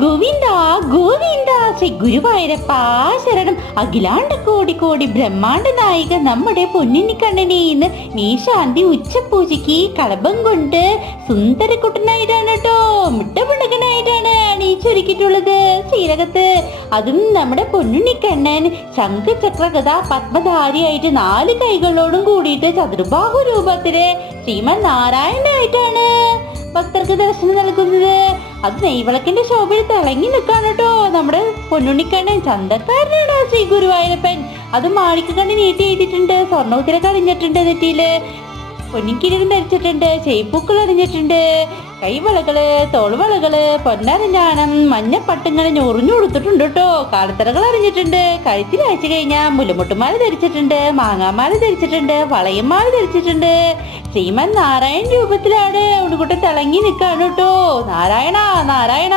ഗോവിന്ദ ഗോവിന്ദ ശ്രീ ഗുരുവായൂരപ്പ ശരണം. അഖിലാണ്ട കോടി കോടി ബ്രഹ്മാണ്ട നായിക നമ്മുടെ പൊന്നിനിക്കണ്ണനെ ഇന്ന് മേശാന്തി ഉച്ചപൂജയ്ക്ക് കളഭം കൊണ്ട് സുന്ദരക്കുട്ടനായിട്ടാണ് കേട്ടോ, മുട്ടമുണ്ടകനായിട്ടാണ് അണിയിച്ചൊരുക്കിയിട്ടുള്ളത് ശ്രീരകത്ത്. അതും നമ്മുടെ പൊന്നുണ്ണിക്കണ്ണൻ ശംഖചക്രഗത പത്മധാരിയായിട്ട് 4 കൈകളോടും കൂടിയിട്ട് ചതുർബാഹു രൂപത്തില് ശ്രീമൻ നാരായണനായിട്ടാണ് ഭക്തർക്ക് ദർശനം നൽകുന്നത്. അത് നെയ്വിളക്കിന്റെ ശോഭയിൽ തിളങ്ങി നിൽക്കാണ് കേട്ടോ നമ്മുടെ പൊന്നുണ്ണിക്കണ്ണൻ. ചന്തക്കാരനാണ് ശ്രീ ഗുരുവായൂരപ്പൻ. അത് മാണിക്കക്കണ്ണ് നീട്ടി എഴുതിയിട്ടുണ്ട്, സ്വർണ്ണോത്തിരക്ക് അണിഞ്ഞിട്ടുണ്ട്, നെറ്റിയില് പൊന്നിക്കിരീടം ധരിച്ചിട്ടുണ്ട്, ചെയ്പ്പൂക്കൾ അണിഞ്ഞിട്ടുണ്ട്, കൈവളകള് തോൾവളകള് പൊന്നരഞ്ഞാണം മഞ്ഞപ്പട്ടിങ്ങനെ ഞൊറിഞ്ഞു കൊടുത്തിട്ടുണ്ട് കേട്ടോ. കാലത്തറകൾ അറിഞ്ഞിട്ടുണ്ട്, കഴുത്തിൽ അയച്ചു കഴിഞ്ഞാൽ മുലമുട്ടുമാല ധരിച്ചിട്ടുണ്ട്, മാങ്ങാമാല ധരിച്ചിട്ടുണ്ട്, വളയമാല ധരിച്ചിട്ടുണ്ട്. ശ്രീമൻ നാരായണ രൂപത്തിലാണ് ഉണ്ണിക്കുട്ടൻ തിളങ്ങി നിൽക്കാണ് കേട്ടോ. നാരായണ നാരായണ.